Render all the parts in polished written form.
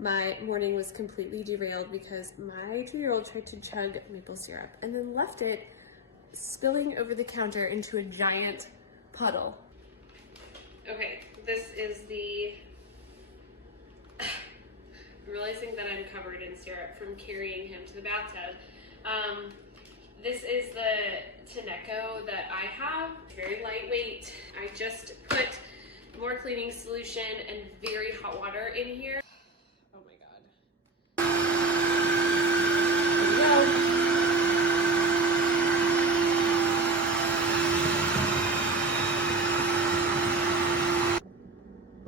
my morning was completely derailed because my 2-year-old tried to chug maple syrup and then left it spilling over the counter into a giant puddle. Okay, this is the... I'm realizing that I'm covered in syrup from carrying him to the bathtub. This is the Tineco that I have. Very lightweight. I just put more cleaning solution and very hot water in here. Oh my god. Here we go.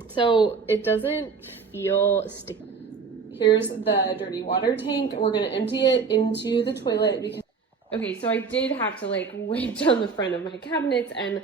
So it doesn't feel sticky. Here's the dirty water tank. We're gonna empty it into the toilet because, okay, so I did have to like wipe down the front of my cabinets and